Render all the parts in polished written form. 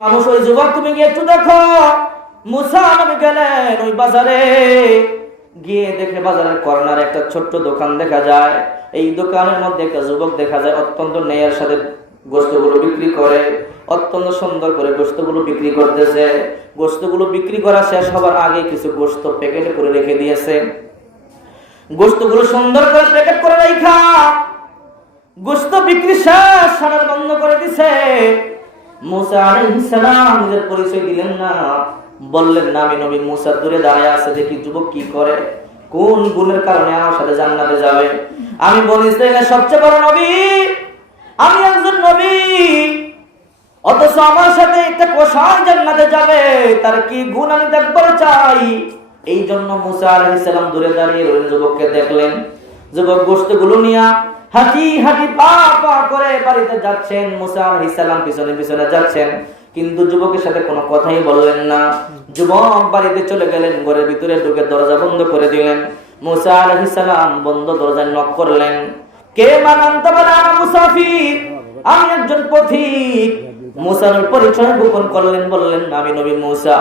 মানুষ ওই যুবক তুমি গিয়ে একটু দেখো। মুসা নবী গেলেন ওই বাজারে, গিয়ে দেখে বাজারের কর্নারে একটা ছোট্ট দোকান দেখা যায়। এই দোকানের মধ্যে একটা যুবক দেখা যায় অত্যন্ত ন্যায়ের সাথে গোশতগুলো বিক্রি করে, অত্যন্ত সুন্দর করে গোশতগুলো বিক্রি করতেছে। গোশতগুলো বিক্রি করা শেষ হবার আগে কিছু গোশত প্যাকেটে করে রেখে দিয়েছে। গোশতগুলো সুন্দর করে প্যাকেট করে রাখা, গোশত বিক্রি শেষ, সারা বন্ধ করে দিছে। মুসা আলাইহিস সালাম নিজের পরিচয় দিলেন না, বললেন না আমি নবী মুসা। দূরে দাঁড়ায় আছে, দেখি যুবক কি করে, কোন গুণের কারণে আমার সাথে জান্নাতে যাবে। আমি বনি ইসরাইলের সবচেয়ে বড় নবী, আমি একজন নবী, অথচ আমার সাথে একটা কোষায় জান্নাতে যাবে, তার কি গুণ আমি দেখবার চাই। এই জন্য মুসা আলাইহিস সালাম দূরে দাঁড়িয়ে রইলেন। যুবককে দেখলেন, যুবক গোশতগুলো নিয়ে হাঁটি হাঁটি পা পা করে বাড়িতে যাচ্ছেন। মুসা আলাইহিস সালাম পিছনে পিছনে যাচ্ছেন, কিন্তু যুবকের সাথে কোনো কথাই বললেন না। যুবক বাড়িতে চলে গেলেন, ঘরের ভিতরে ঢুকে দরজা বন্ধ করে দিলেন। মুসা আলাইহিস সালাম বন্ধ দরজায় নক করলেন। কে মানান্ত বলে আমি মুসাফির, আমি একজন পথিক। মুসার পরিচয় গোপন করলেন, বললেন আমি নবী মুসা।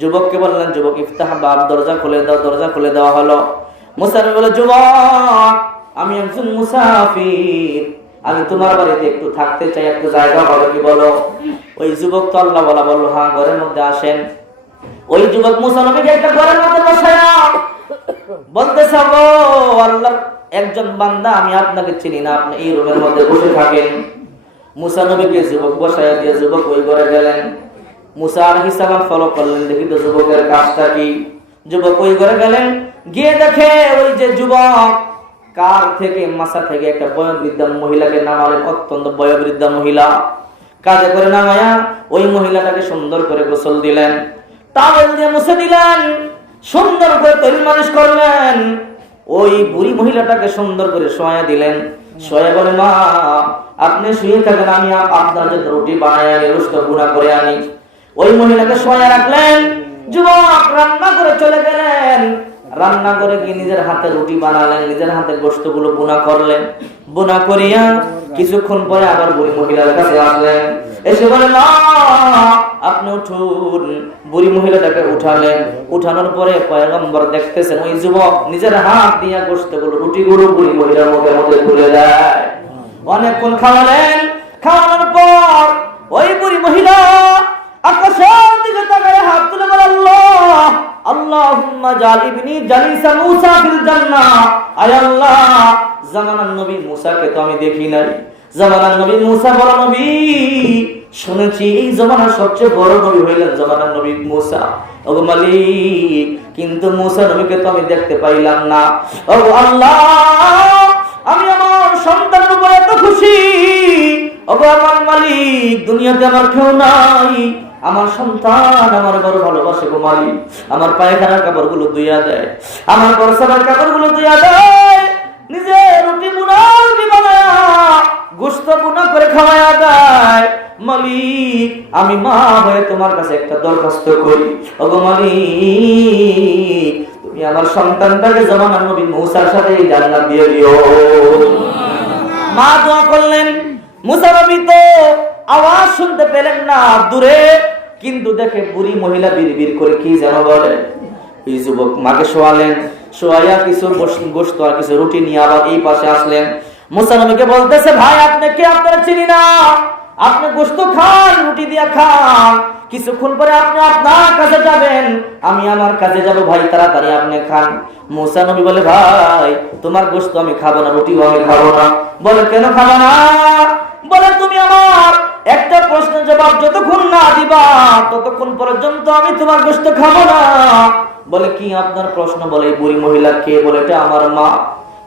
যুবককে বললেন, যুবক ইফতাহ বাব, দরজা খুলে দাও। দরজা খুলে দেওয়া হলো। মুসা নবী বলে, যুবক আমি একজন মুসাফির, আমি তোমার বাড়িতে একটু থাকতে চাই, একটু জায়গা হবে কি বলো? ওই যুবক তো আল্লাহ বলা বললো, হ্যাঁ ঘরের মধ্যে আসেন। ওই যুবক মুসা নবীকে একটা ঘরের মধ্যে বসায়া বলতেছে, ও আল্লাহ একজন বান্দা, আমি আপনাকে চিনি না, আপনি এই রুমের মধ্যে বসে থাকেন। মুসা নবীকে যুবক বসায়া দিয়ে যুবক ওই ঘরে গেলেন। মুসা আলাইহিস সালাম ফলো করলেন, দেখি তো যুবকের কাজটা কি। যুবক ওই ঘরে গেলেন, গিয়ে দেখে ওই যে যুবক কার থেকে মাসা থেকে একটা বয়োবৃদ্ধা মহিলাকে নামালেন। অত্যন্ত বয়োবৃদ্ধা মহিলা, কাজে করে নামায়া ওই মহিলাটাকে সুন্দর করে গোসল দিলেন, টাওয়েল দিয়ে মুছে দিলেন, সুন্দর করে তৈরি মানুষ করলেন। ওই বুড়ি মহিলাটাকে সুন্দর করে শোয়া দিলেন। শোয়া বলে, মা আপনি শুয়ে থাকেন, আমি আপনার জন্য রুটি বানাই আনি, রোস্ট গুঁড়া করে আনি। ওই মহিলাকে শোয়া রাখলেন। যুবক রান্না করে চলে গেলেন। রান্না করে গিয়ে নিজের হাতে রুটি বানালেন, নিজের হাতে গোশতগুলো বুনা করলেন। বুনা করিয়া কিছুক্ষণ পরে আবার বুড়ি মহিলার কাছে আসলেন। এসে বলে, মা আপনি উঠুন। বুড়ি মহিলাটাকে উঠালেন। উঠানোর পরে পয়গম্বর দেখতেছেন ওই যুবক নিজের হাত দিয়ে গোশতগুলো রুটিগুলো বুড়ি মহিলার মুখের মধ্যে তুলে দেয়। অনেকক্ষণ খাওয়ালেন। খাওয়ানোর পর ওই বুড়ি মহিলা আকাশের দিকে তাকায় হাত তুলে বলে, আল্লাহ আল্লাহুম্মা জাল ইবনি জালিসা মুসা ফিল জান্নাহ। আয় আল্লাহ, জামানার নবী মুসাকে তো আমি দেখি নাই, জামানার নবী মুসা বড় নবী, শুনেছি এই জামানার সবচেয়ে বড় নবী হইলেন জামানার নবী মুসা। ওগো মালিক, কিন্তু মুসা নবীকে তো আমি দেখতে পাইলাম না। ওগো আল্লাহ, আমি আমার সন্তানের উপর এত খুশি। ওগো আমার মালিক, দুনিয়াতে আমার কেউ নাই, আমার সন্তান আমার বড় ভালোবাসে গো মালিক। আমার পায়খানার কাপড়গুলো ধুইয়া দেয়, আমার বর্ষার কাপড়গুলো ধুইয়া দেয়, নিজে রুটি বানায়া গোশত বুনা করে খাওয়ায়া দেয়। মালিক, আমি মা হয়ে তোমার কাছে একটা দরখাস্ত করি। ওগো মালিক, তুমি আমার সন্তানটাকে জামানার নবী মুসার সাথে জান্নাত দিয়ে দিও। মা দোয়া করলেন। মুসা নবী তো আওয়াজ শুনতে পেলেন না দূরে, কিন্তু দেখে বুড়ি মহিলা বিড়বিড় করে কি যেন বলে। এই যুবক মাকে শোয়ালেন। শোয়াইয়া কিছু গোশত আর কিছু রুটি নিয়ে আবার এই পাশে আসলেন। মুসা নবীকে বলতেছে, ভাই আপনি কে? আপনারা চিনি না, আপনি গোশত খান, রুটি দিয়ে খান, কিছুক্ষণ পরে আপনি আপনার কাছে যাবেন, আমি আমার কাছে যাব, ভাই তাড়াতাড়ি আপনি খান। মুসা নবী বলে, ভাই তোমার গোশত আমি খাবো না, রুটিও আমি খাবো না। বলে, কেন খাবো না? বলে, তুমি আমার একটা প্রশ্নের জবাব যতক্ষণ না দিবা ততক্ষণ পর্যন্ত আমি তোমার গোশত খাবো না। বলে, কি আপনার প্রশ্ন? বলে, এই বুড়ি মহিলা কে? বলে, এটা আমার মা।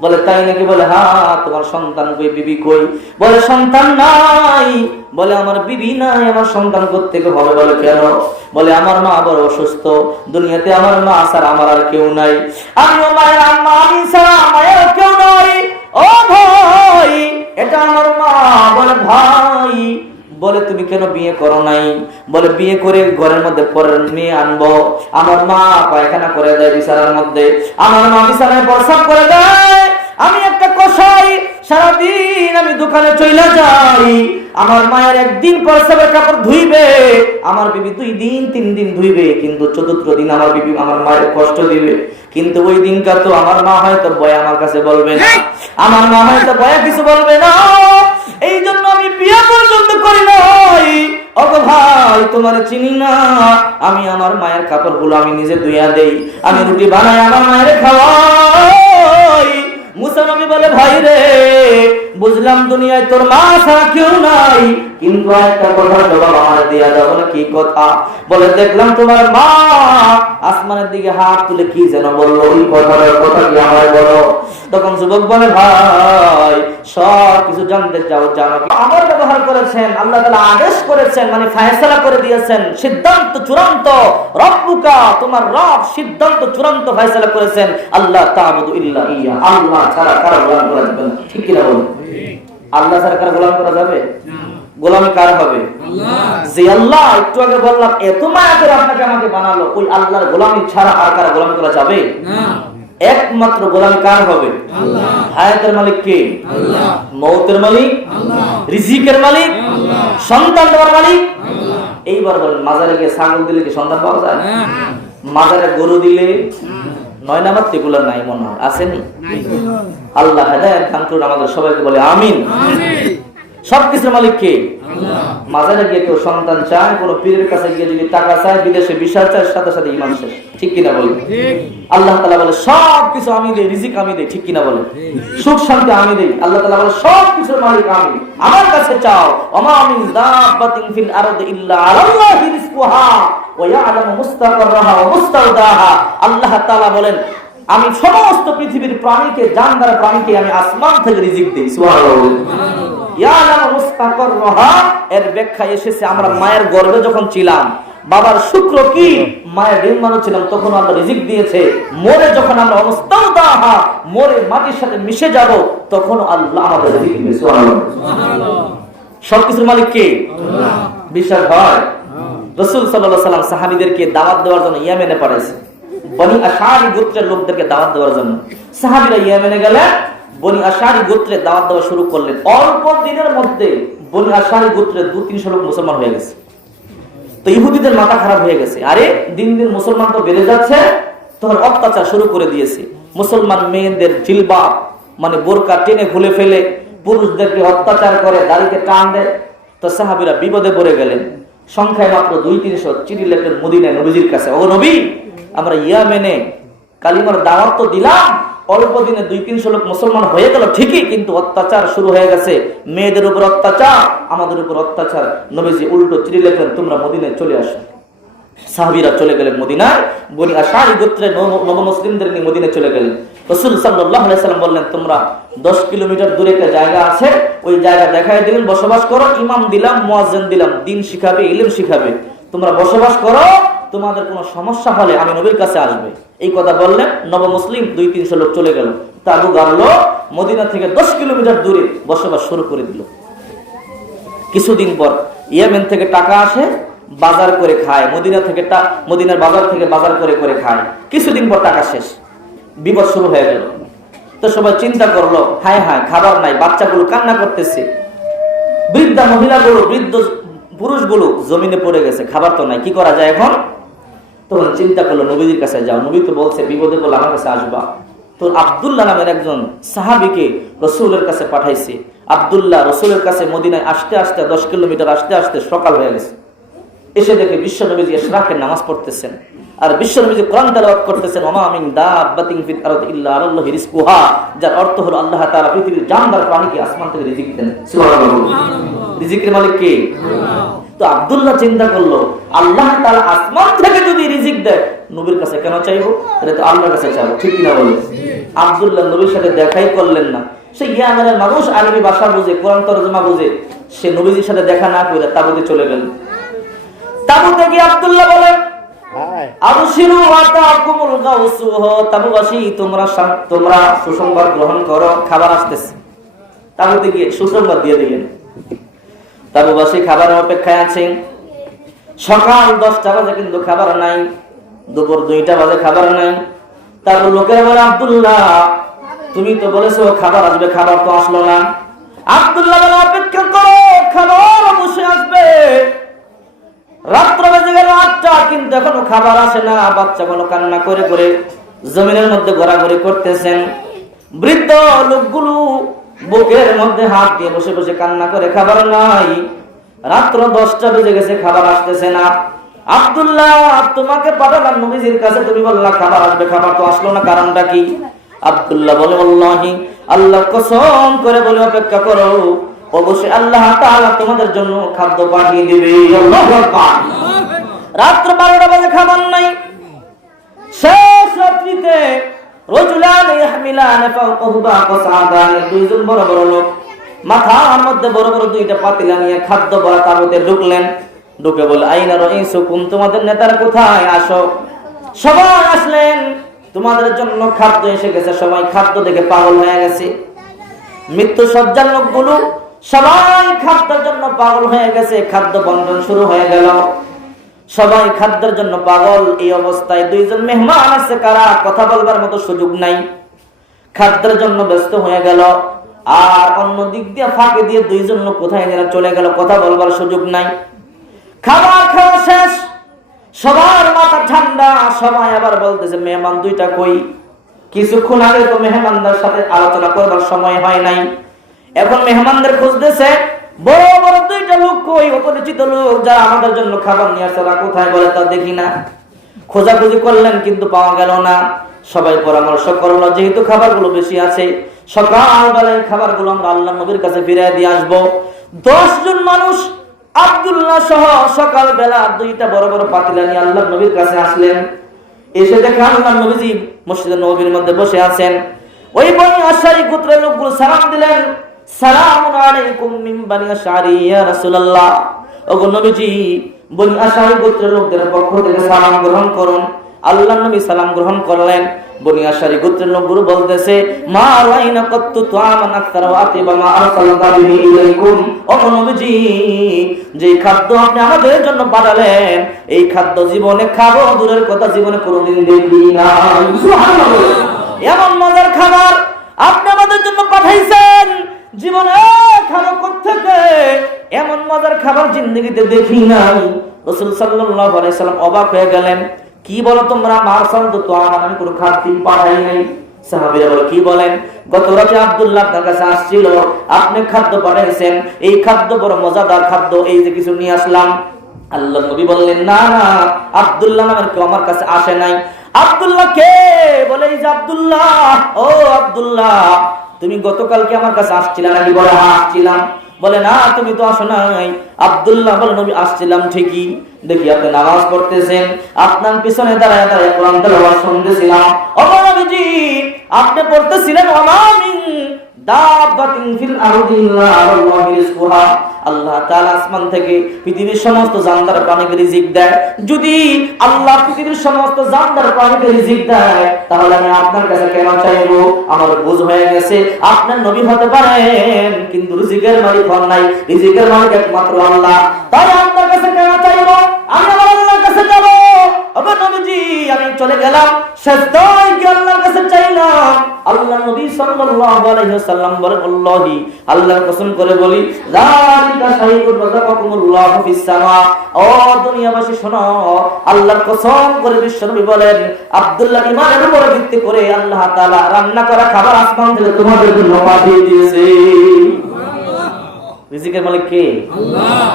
বলে, তাই নাকি? বলে, হ্যাঁ। তোমার সন্তান কই, বিবি কই? বলে, সন্তান নাই। বলে, আমার বিবি নাই, আমার সন্তান কোত্থেকে হবে? বলে, কেন? বলে, আমার মা বড় অসুস্থ, দুনিয়াতে আমার মা ছাড়া আমার আর কেউ নাই, আমিও মায়ের আম্মা, আমি ছাড়া মায়ের কেউ নাই। ও ভাই, এটা আমার মা। বলে, ভাই বলে, তুমি কেন বিয়ে করো নাই? বলে, বিয়ে করে ঘরের মধ্যে পরের মেয়ে আনবো। আমার মা পায়খানা করে দেয় বিছানার মধ্যে, আমার মা বিছানায় প্রস্রাব করে দেয়, আমি একটা কষাই সারাদিন আমি দোকানে চলে যাই, আমার মায়ের একদিন পয়সাবের কাপড় ধুইবে, আমার বিবি 2 দিন 3 দিন ধুইবে, কিন্তু চতুর্থ দিন আমার বিবি আমার মায়ের কষ্ট দিবে। কিন্তু ওই দিনটা তো আমার মা হয়তো বয়া আমার কাছে বলবে না, আমার মা হয়তো বয়া কিছু বলবে না, এই জন্য আমি বিয়ে পর্যন্ত করি নাই। ওগো ভাই, তোমার চিনি না, আমি আমার মায়ের কাপড়গুলো আমি নিজে ধুইয়া দেই, আমি রুটি বানাই আমার মায়ের খাওয়াই। মুসা নবী বলে, ভাই রে, বুঝলাম দুনিয়ায় তোর মা ছাড়া কেউ নাই, কিন্তু একটা কথা জবাব আমার দিয়া যাবো না। কি কথা? বলে, দেখলাম তোমার মা আসমানের দিকে হাত তুলে কি যেন বললো, ওই কথাটার কথা কি আমার বলো। তখন যুবক বলে, ভাই সব কিছু জানতে চাও, জানো কি আমার ব্যবহার করেছেন, আল্লাহ তাআলা আদেশ করেছেন, মানে ফায়সালা করে দিয়েছেন, সিদ্ধান্ত চূড়ান্ত, রব্বুকা তোমার রব সিদ্ধান্ত চূড়ান্ত ফায়সালা করেছেন, আল্লাহ তা'বুদু ইল্লা ইয়া, আল্লাহ ছাড়া কারো গোলাম করা যাবে না। ঠিক কি না বলুন? আল্লাহ ছাড়া কারো গোলাম করা যাবে না। গোলামি কার হবে? আল্লাহ। যে আল্লাহ একটু আগে বললাম এত মায়া করে আপনাকে আমাকে বানালো, ওই আল্লাহর গোলামি ছাড়া আর কারো গোলামি করা যাবে না। একমাত্র গোলামি কার হবে? আল্লাহ। হায়াতের মালিক কে? আল্লাহ। মওতের মালিক আল্লাহ। রিজিকের মালিক আল্লাহ। সন্তান দেওয়ার মালিক আল্লাহ। এইবার বলেন, মাজারে গিয়ে ছাগল দিলে কি সন্তান পাওয়া যায়? না। মাজারে গরু দিলে 9 নাম্বার টেগুলার নাই মনে হয়, আসেনি? আল্লাহ হেদায়েত দান করুন আমাদের সবাইকে, বলে আমিন। সবকিছুর মালিক কে? আল্লাহ। মাজারে গিয়ে কেউ সন্তান চায়, কোন পীরের কাছে গিয়ে যদি টাকা চায়, বিদেশে ভিসা চায়, সাথে সাথে ঈমান শেষ। ঠিক কিনা বলে? আল্লাহ তাআলা বলে সবকিছু আমি দেই, রিজিক আমি দেই। ঠিক কিনা বলে? সুখ শান্তি আমি দেই। আল্লাহ তাআলা বলে সবকিছুর মালিক আমি, আমার কাছে চাও। ওমা মিন দাব্বাতিন ফিল আরদি ইল্লা আলাল্লাহি রিজকুহা ওয়া ইয়ালামু মুস্তাকাররাহা ওয়া মুস্তাওদাহা। আল্লাহ তাআলা বলেন, আমি সমস্ত পৃথিবীর প্রাণীকে, জানদার প্রাণীকে আমি আসমান থেকে রিজিক দেই। সুবহানাল্লাহ। ইয়ালামু মুস্তাকাররাহা এর ব্যাখ্যা এসেছে, আমরা মায়ের গর্ভে যখন ছিলাম, বাবার শুক্র কি মায়ের ডিম্বাণু ছিলাম, তখন আল্লাহ রিজিক দিয়েছে। মরে যখন আমরা মুস্তাওদাহা, মরে মাটির সাথে মিশে যাব, তখন আল্লাহ আমাদের রিজিক দিবে। সুবহানাল্লাহ। সবকিছুর মালিক কে? আল্লাহ। বিশ্বাস হয়? রাসূল সাল্লাল্লাহু আলাইহি ওয়াসাল্লাম সাহাবীদেরকে দাওয়াত দেওয়ার জন্য ইয়েমেনে পাঠাইছে, বনি আশআরী গোত্রের লোকদেরকে দাওয়াত দেওয়ার জন্য। সাহাবীরা ইয়েমেনে গেলেন, বনি আশআরী গোত্রে দাওয়াত দেওয়া শুরু করলেন। অল্প দিনের মধ্যে বনি আশআরী গোত্রের 200-300 লোক মুসলমান হয়ে গেছে। তো ইহুদিদের মাথা খারাপ হয়ে গেছে, আরে দিন দিন মুসলমান তো বেড়ে যাচ্ছে, তখন অত্যাচার শুরু করে দিয়েছে। মুসলমান মেয়েদের জিলবাব মানে বোরকা টেনে খুলে ফেলে, পুরুষদেরকে অত্যাচার করে, দাড়িতে টান দেয়। তো সাহাবীরা বিপদে পড়ে গেলেন। সংখ্যায় মাত্র 200-300 চিঠি লেখেন মদিনায় নবীজির কাছে, ও নবী, আমরা ইয়ামেনে কালিমার দাওয়াত তো দিলাম, অল্প দিনে 200-300 লোক মুসলমান হয়ে গেল ঠিকই, কিন্তু অত্যাচার শুরু হয়ে গেছে, মেয়েদের উপর অত্যাচার, আমাদের উপর অত্যাচার। নবীজি উল্টো চিঠি লিখলেন, তোমরা মদিনায় চলে আসো। সাহাবীরা চলে গেলেন মদিনায়, বনি আশআরী গোত্রের নব মুসলিমদের নিয়ে মদিনায় চলে গেলেন। রাসূল সাল্লাল্লাহু আলাইহি ওয়াসাল্লাম বললেন, তোমরা 10 কিলোমিটার দূরে একটা জায়গা আছে, ওই জায়গা দেখায় দিলেন, বসবাস করো, ইমাম দিলাম, মুয়াজ্জিন দিলাম, দিন শিখাবে, ইলম শিখাবে, তোমরা বসবাস করো, তোমাদের কোনো সমস্যা হলে আমি নবীর কাছে আসবে। এই কথা বললেন, নব মুসলিম 200-300 লোক চলে গেল, তাবু গাড়লো, মদিনা থেকে 10 কিলোমিটার দূরে বসবাস শুরু করে দিল। কিছুদিন পর ইয়েমেন থেকে টাকা আসে, বাজার করে খায়, মদিনার বাজার থেকে বাজার করে করে খায়। কিছুদিন পর টাকা শেষ, বিপদ শুরু হয়ে গেল। তো সবাই চিন্তা করলো, হায় হায়, খাবার নাই, বাচ্চাগুলো কান্না করতেছে, বৃদ্ধা মহিলাগুলো, বৃদ্ধ পুরুষগুলো জমিনে পড়ে গেছে, খাবার তো নাই, কি করা যায় এখন? তখন চিন্তা করলো, নবীজির কাছে যাও, নবী তো বলছে বিপদে বলে আমার কাছে আসবা। তো আব্দুল্লাহ নামের একজন সাহাবীকে রসুলের কাছে পাঠাইছে। আব্দুল্লাহ রসুলের কাছে মদিনায় আসতে আসতে 10 কিলোমিটার আসতে আসতে সকাল হয়ে গেছে। এসে দেখে বিশ্ব নবীজি ইশরাকের নামাজ পড়তেছেন, আর বিশ্ব নবীজি কোরআন তেলাওয়াত করতেছেন, ওমা মিন দাব্বাতিন ফিল আরদি ইল্লা আলাল্লাহি রিজকুহা, যার অর্থ হলো আল্লাহ তাআলা পৃথিবীর জানদার প্রাণীকে আসমান থেকে রিজিক দেন। সুবহানাল্লাহ। রিজিকের মালিক কে? আল্লাহ। তো আব্দুল্লাহ চিন্তা করলো, আল্লাহ তাআলা আসমান থেকে যদি রিজিক দেয়, নবীর কাছে কেন চাইবো? এটা তো আল্লাহর কাছে চাইবো। ঠিক কি না বলেন? আব্দুল্লাহ নবীর সাথে দেখাই করলেন না। সে ইয়ামেনের মানুষ, আরবি ভাষা বুঝে, কোরআন তরজমা বুঝে, সে নবীজির সাথে দেখা না করে তাবুতে চলে গেল। তাবুতে গিয়ে আব্দুল্লাহ বলেন, আবশিরু ওয়াতাকুমুল গাউসু, তাবুবাসী তোমরা সুসংবাদ গ্রহণ করো, খাবার আসতেছে। তাবুতে গিয়ে সুসংবাদ দিয়ে দিলেন। তাবুবাসী খাবারের অপেক্ষায় আছেন। সকাল 10টা বাজে কিন্তু খাবার নাই, দুপুর 2টা বাজে খাবার নাই। তারপর লোকেরা বলে, আব্দুল্লাহ তুমি তো বলেছো খাবার আসবে, খাবার তো আসলো না। আব্দুল্লাহ বলে অপেক্ষা করো, খাবার অবশ্যই আসবে। রাত্র বেজে গেল 8টা, কিন্তু এখনো খাবার আসে না। বাচ্চাগুলো কান্না করে করে জমিনের মধ্যে ঘোরাঘুরি করতেছেন। বৃদ্ধ লোকগুলো বুকের মধ্যে হাত দিয়ে বসে বসে কান্না করে, খাবার নাই। রাত্র 10টা বেজে গেছে, খাবার আসতেছে না। আব্দুল্লাহ, তোমাকে পাঠালাম নবীজির কাছে, তুমি বললা খাবার আসবে, খাবার তো আসলো না, কারণটা কি? আব্দুল্লাহ বলে, আল্লাহি, আল্লাহর কসম করে বলে অপেক্ষা করো, অবশ্যই আল্লাহ তাআলা তোমাদের জন্য খাদ্য পাঠিয়ে দিবে। আল্লাহু আকবার। রাত্র 12টা বাজে, খাবার নাই। শেষ রাত্রিতে রজুলান ইয়াহমিলান ফাওকাহুমা কাসাদান, দুইজন বড় বড় লোক মাথার মধ্যে বড় বড় দুইটা পাতিলা নিয়ে খাদ্য ভরা তাঁবুতে ঢুকলেন। ঢুকে বলে, আইনা রাইসুকুম, তোমাদের নেতার কোথায়, আসো। সবাই আসলেন, তোমাদের জন্য খাদ্য এসে গেছে। সবাই খাদ্য দেখে পাগল হয়ে গেছে। মৃত্যু সজ্জার লোকগুলো সবাই খাদ্যের জন্য পাগল হয়ে গেছে। খাদ্য বন্টন শুরু হয়ে গেল, সবাই খাদ্যের জন্য পাগল। এই অবস্থায় দুইজন মেহমান আছে, কারা কথা বলবার মতো সুযোগ নাই, খাদ্যের জন্য ব্যস্ত হয়ে গেল। আর অন্য দিক দিয়ে ফাঁকে দিয়ে দুইজন লোক কোথায় যেন চলে গেল, কথা বলবার সুযোগ নাই। খাবার খাওয়া শেষ, সবার মাথা ঠান্ডা। সবাই আবার বলতেছে, মেহমান দুইটা কই? কিছুক্ষণ আগে তো মেহমানদের সাথে আলোচনা করবার সময় হয় নাই, এখন মেহমানদের খুঁজতেছে। বড় বড় দুইটা লোক কই? অপরিচিত লোক, যারা আমাদের জন্য খাবার নিয়ে আসে, ওরা কোথায় বলে তা দেখি না। খোঁজাখুঁজি করলেন, কিন্তু পাওয়া গেল না। সবাই পরামর্শ করলো, যেহেতু খাবারগুলো বেশি আছে, সকালবেলায় খাবারগুলো আমরা আল্লাহর নবীর কাছে ফিরিয়ে দিয়ে আসবো। 10 জন মানুষ আব্দুল্লাহ সহ সকালবেলা দুইটা বড় বড় পাতিলা নিয়ে আল্লাহর নবীর কাছে আসলেন। এসে দেখে আল্লাহর নবীজি মসজিদের নববীর মধ্যে বসে আছেন। ওই বনি আশারি গোত্রের লোকগুলো সালাম দিলেন, সালামুন আলাইকুম মিন বানি আশারি ইয়া রাসূলুল্লাহ। ওগো নবীজি, বনি আশারি গোত্রের লোকদের পক্ষ থেকে সালাম গ্রহণ করুন। আল্লাহর নবী সালাম গ্রহণ করলেন। বনি আশারি গোত্রের লোকগুলো বলতেছে, মা রাইনা কাত্তু তুআমান আকতারা ওয়া আতিবা মা আরসালনা বিহি ইলাইকুম। ওগো নবীজি, যে খাদ্য আপনি আমাদের জন্য পাঠালেন, এই খাদ্য জীবনে খাবো দূরের কথা, জীবনে কোনোদিন দেখবি না। সুবহানাল্লাহ। এমন মজার খাবার আপনি আমাদের জন্য পাঠাইছেন, জীবনে খাবো কোত্থেকে? এমন মজার খাবার জিন্দেগিতে দেখি নাই। রাসূল সাল্লাল্লাহু আলাইহি সাল্লাম অবাক হয়ে গেলেন। কি বলো তোমরা? মারসাল তো আমি কোনো খাদ্য পাঠাই নাই। সাহাবীরা বলে, কি বলেন? গত রাতে আব্দুল্লাহ আপনার কাছে আসছিল, আপনি খাদ্য পাঠাইছেন, এই খাদ্য বড় মজাদার খাদ্য, এই যে কিছু নিয়ে আসলাম। আল্লাহ নবী বললেন, না না, আব্দুল্লাহ নামের কেউ আমার কাছে আসে নাই। আব্দুল্লাহ কে? বলে, এই যে আব্দুল্লাহ। ও আব্দুল্লাহ, তুমি গতকালকে আমার কাছে আসছিলা নাকি? বলে, হ্যাঁ আসছিলাম। বলে, না তুমি তো আসো নাই। আব্দুল্লাহ বলে, নবী আসছিলাম ঠিকই, দেখি আপনি নামাজ পড়তেছেন, আপনার পিছনে দাঁড়ায় দাঁড়ায় কোরআন তেলাওয়াত শুনতেছিলাম। ও নবীজি, আপনি পড়তেছিলেন, ওয়া মিন দাব্বাতিন ফিল আরদি ইল্লা আলাল্লাহি রিজকুহা। আল্লাহ তাআলা আসমান থেকে পৃথিবীর সমস্ত জানদার প্রাণীকে রিজিক দেয়। যদি আল্লাহ পৃথিবীর সমস্ত জানদার প্রাণীকে রিজিক দেয়, তাহলে আমি আপনার কাছে কেন চাইবো? আমার বুঝ হয়ে গেছে, আপনার নবী হতে পারেন, কিন্তু রিজিকের মালিক হন নাই। রিজিকের মালিক একমাত্র আল্লাহ। তাই আপনার কাছে কেন চাইবো? আমি আমার আল্লাহর কাছে যাব। ওগো নবীজি, আমি চলে গেলাম, সেজদায় গিয়ে আল্লাহর কাছে চাইলাম। আল্লাহ নবী সাল্লাল্লাহু আলাইহি ওয়াসাল্লাম বলেন, আল্লাহি, আল্লাহর কসম করে বলি, যালিকা শাইউর রাযাকাকুমুল্লাহু ফিস সামা। ও দুনিয়াবাসী শোনো, আল্লাহর কসম করে বিশ্বনবী বলেন, আব্দুল্লাহ ঈমানের উপর ভিত্তি করে আল্লাহ তাআলা রান্না করা খাবার আসমান থেকে তোমাদের জন্য পাঠিয়ে দিয়েছে। রিজিকের মালিক কে? আল্লাহ।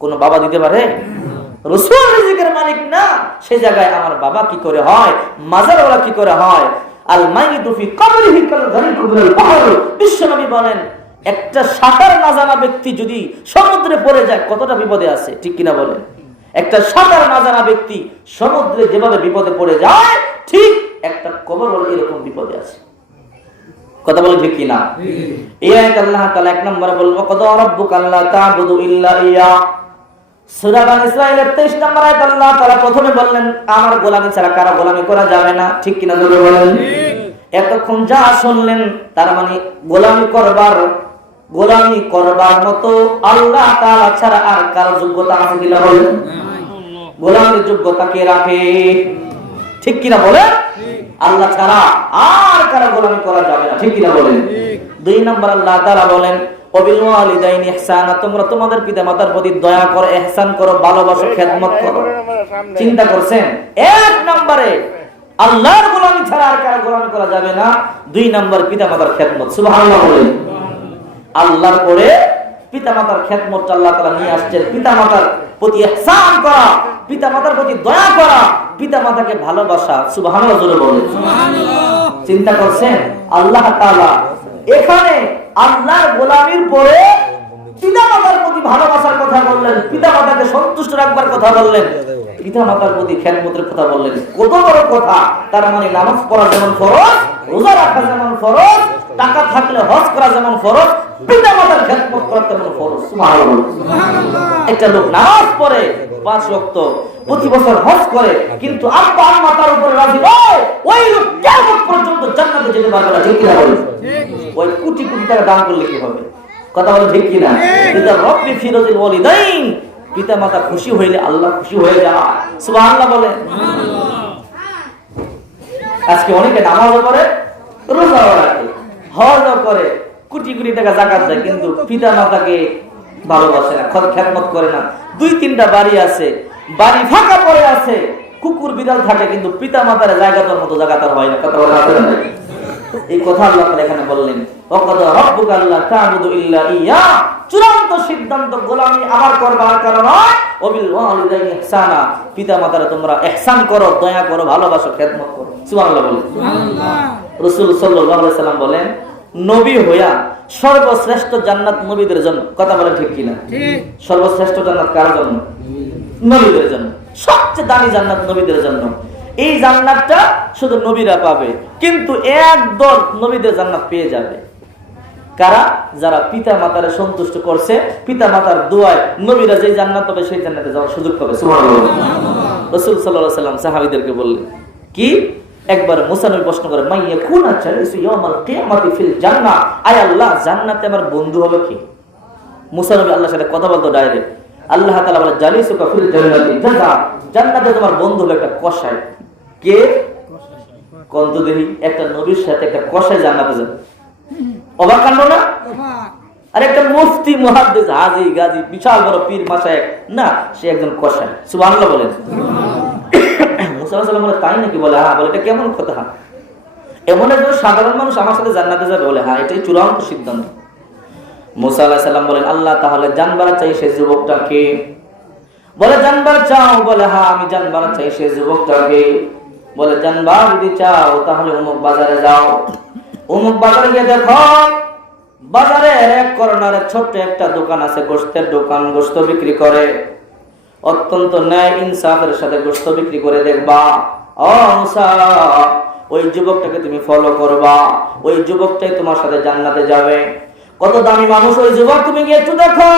কোন বাবা দিতে পারে? রাসূল রিজিকের মালিক না। সেই জায়গায় আমার বাবা কি করে হয়, মাজারওয়ালা কি করে হয়? আল মাইয়িতু ফি কবরিহি কাল গারিকু ফিল বাহর। বিশ্বনবী বলেন, একটা সাঁতার না জানা ব্যক্তি যদি সমুদ্রে পড়ে যায় কতটা বিপদে আছে, ঠিক কিনা বলেন? একটা সাঁতার না জানা ব্যক্তি সমুদ্রে যেভাবে বিপদে পড়ে যায়, ঠিক একটা কবর হলো এরকম বিপদে আছে। কথা বলে ঠিক কিনা? এই আয়াত আল্লাহ তাআলা 1 নম্বরে বলল, ওয়াকাদা রাব্বুকা আল্লা তা'বুদু ইল্লা ইয়া। সূরা বানী ইসরাঈলের 23 নম্বর আয়াত আল্লাহ তাআলা প্রথমে বললেন, আমার গোলামি ছাড়া কারো গোলামি করা যাবে না, ঠিক কিনা জোরে বলেন? এতক্ষণ যা শুনলেন, তার মানে গোলামি করবার মতো আল্লাহ তাআলা ছাড়া আর কারো যোগ্যতা আছে কিনা বলেন? গোলামির যোগ্যতা কে রাখে? ঠিক কিনা বলেন? আল্লাহ ছাড়া আর কারো গোলামি করা যাবে না, ঠিক কিনা বলেন? 2 নম্বর আল্লাহ তাআলা বলেন ওয়াবিল ওয়ালিদাইনি ইহসানা, তোমরা তোমাদের পিতামাতার প্রতি দয়া করো, ইহসান করো, ভালোবাসো, খেদমত করো। চিন্তা করছেন? 1 নম্বরে আল্লাহর গোলামি ছাড়া আর কারো গোলামি করা যাবে না, 2 নম্বর পিতামাতার খেদমত। সুবহানাল্লাহ বলেন। আল্লাহর পরে পিতামাতার খেদমত আল্লাহ তাআলা নিয়ে আসছেন। পিতামাতার প্রতি ইহসান করা, পিতামাতার প্রতি দয়া করা, পিতামাতাকে ভালোবাসা। সুবহানাল্লাহ জোরে বলেন। সুবহানাল্লাহ। চিন্তা করছেন আল্লাহ তাআলা এখানে আল্লাহর গোলামির পরে পিতামাতার প্রতি ভালোবাসার কথা বললেন, পিতামাতাকে সন্তুষ্ট রাখবার কথা বললেন, পিতামাতার প্রতি খেদমতের কথা বললেন। কত বড় কথা! তার মানে নামাজ পড়া যেমন ফরজ, রোজা রাখা যেমন ফরজ, টাকা থাকলে হজ করা যেমন ফরজ, পিতামাতার খেদমত করা তেমন ফরজ। সুবহানাল্লাহ। একটা লোক নামাজ পড়ে 5 ওয়াক্ত, প্রতি বছর হজ করে, কিন্তু আব্বা আম্মা তার উপরে রাজি নয়, ওই লোক কিয়ামত পর্যন্ত জান্নাতে যেতে পারবে না, ঠিক কি না বলেন? ওই কোটি কোটি টাকা দান করলে কি হবে? কথা বলেন ঠিক কি না? এটা রব্বি ফিরজিল ওয়ালিদাইন, পিতামাতা খুশি হইলে আল্লাহ খুশি হয়ে যায়। সুবহানাল্লাহ বলেন। আজকে অনেকে নামাজও করে, রোজাও রাখে, হজও করে, কোটি কোটি টাকা যাকাত দেয়, কিন্তু পিতামাতাকে ভালোবাসে না, খেদমত করে না। 2-3টা বাড়ি আছে, বাড়ি ফাঁকা পড়ে আছে, কুকুর বিড়াল থাকে, কিন্তু পিতামাতার জায়গাটার মতো জায়গাটার হয় না। কথা বলেন না? এই কথা আল্লাহ তাআলা এখানে বললেন, ওয়াকাদ রাব্বুকা আল্লা তা'বুদু ইল্লা ইয়্যা, চূড়ান্ত সিদ্ধান্ত গোলামি আমার করবার কারণ নয়, ওয়াবিল ওয়ালিদাইনি ইহসানা, পিতামাতারে তোমরা ইহসান করো, দয়া করো, ভালোবাসো, খেদমত করো। সুবহানাল্লাহ বলেন। সুবহানাল্লাহ। রাসূল সাল্লাল্লাহু আলাইহি সাল্লাম বলেন নবী হইয়া সর্বশ্রেষ্ঠ জান্নাত নবীদের জন্য। কথা বলেন ঠিক কি না? ঠিক। সর্বশ্রেষ্ঠ জান্নাত কার জন্য? নবীদের জন্য। সবচেয়ে দামি জান্নাত নবীদের জন্য। এই জান্নাতটা শুধু নবীরা পাবে, কিন্তু একদল নবীদের জান্নাত পেয়ে যাবে কারা? যারা পিতা মাতারে সন্তুষ্ট করছে, পিতা মাতার দোয়ায় নবীরা যে জান্নাত পাবে সেই জান্নাতে যাওয়ার সুযোগ পাবে। সুবহানাল্লাহ। রাসূল সাল্লাল্লাহু আলাইহি সাল্লাম সাহাবীদেরকে বললেন কি? একবার মুসা নবী প্রশ্ন করে, মাইয়া কুনা জালিসু ইয়াউমাল কিয়ামাতি ফিল জান্নাহ, আয় আল্লাহ জান্নাতে আমার বন্ধু হবে কি? মুসা নবী আল্লাহর সাথে কথা বলতো ডাইরেক্ট। আল্লাহ তাআলা বলে জালিসুকা ফিল জান্নাতি জাযা, জান্নাতে তোমার বন্ধু হবে একটা কসাই। কে? কন্ত দেহি একটা নবীর সাথে একটা কসাই জান্নাতে যাবে। অবাক কাণ্ড না? আর একটা মুফতি, মুহাদ্দিস, হাজী, গাজী, বিশাল বড় পীর মাশায়েখ না, সে একজন কসাই। সুবহানাল্লাহ বলেন। মুসা আলাইহিস সালাম বলে তাই নাকি? বলে হ্যাঁ। বলে এটা কেমন কথা? এমন একজন সাধারণ মানুষ আমার সাথে জান্নাতে যাবে? বলে হ্যাঁ, এটাই চূড়ান্ত সিদ্ধান্ত। মুসা আলাইহিস সালাম বলেন আল্লাহ তাহলে জানবার চাই সেই যুবকটাকে। বলে জানবার চাও? বলে হ্যাঁ আমি জানবার চাই সেই যুবকটাকে। বলে জানবার যদি চাও তাহলে অমুক বাজারে যাও। অমুক বাজারে গিয়ে দেখো, বাজারে এক কর্নারে ছোট্ট একটা দোকান আছে, গোশতের দোকান, গোশত বিক্রি করে। অত্যন্ত ন্যায় ইনসাফের সাথে গোশত বিক্রি করে দেখবা। ও মুসা, ওই যুবকটাকে তুমি ফলো করবা, ওই যুবকটাই তোমার সাথে জান্নাতে যাবে। কত দামি মানুষ ওই যুবক, তুমি গিয়ে একটু দেখো।